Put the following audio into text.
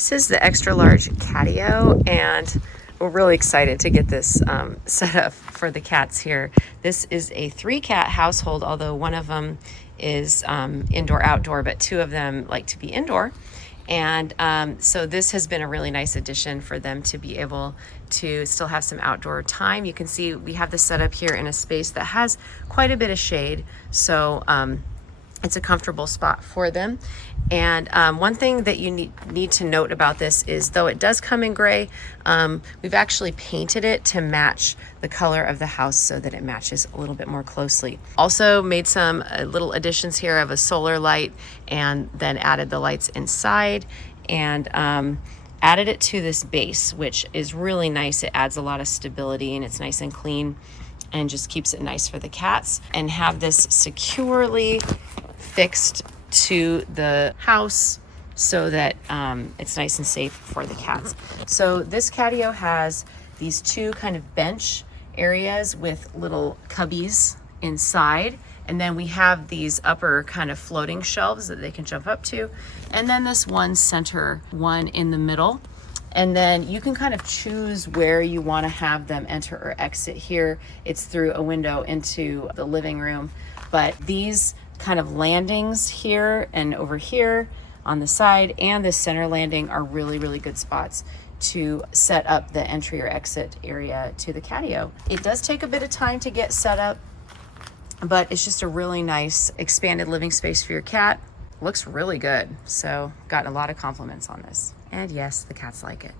This is the extra large catio, and we're really excited to get this set up for the cats here. This is a 3-cat household, although one of them is indoor outdoor, but 2 of them like to be indoor. And so this has been a really nice addition for them to be able to still have some outdoor time. You can see we have this set up here in a space that has quite a bit of shade, so it's a comfortable spot for them. And one thing that you need to note about this is, though it does come in gray, we've actually painted it to match the color of the house so that it matches a little bit more closely. Also made some little additions here of a solar light, and then added the lights inside, and added it to this base, which is really nice. It adds a lot of stability, and it's nice and clean and just keeps it nice for the cats. And have this securely fixed to the house so that it's nice and safe for the cats. So this catio has these 2 kind of bench areas with little cubbies inside, and then we have these upper kind of floating shelves that they can jump up to, and then this one center one in the middle. And then you can kind of choose where you want to have them enter or exit. Here it's through a window into the living room, but these kind of landings here and over here on the side and the center landing are really good spots to set up the entry or exit area to the catio. It does take a bit of time to get set up, but it's just a really nice expanded living space for your cat. Looks really good. So got a lot of compliments on this. And yes, the cats like it.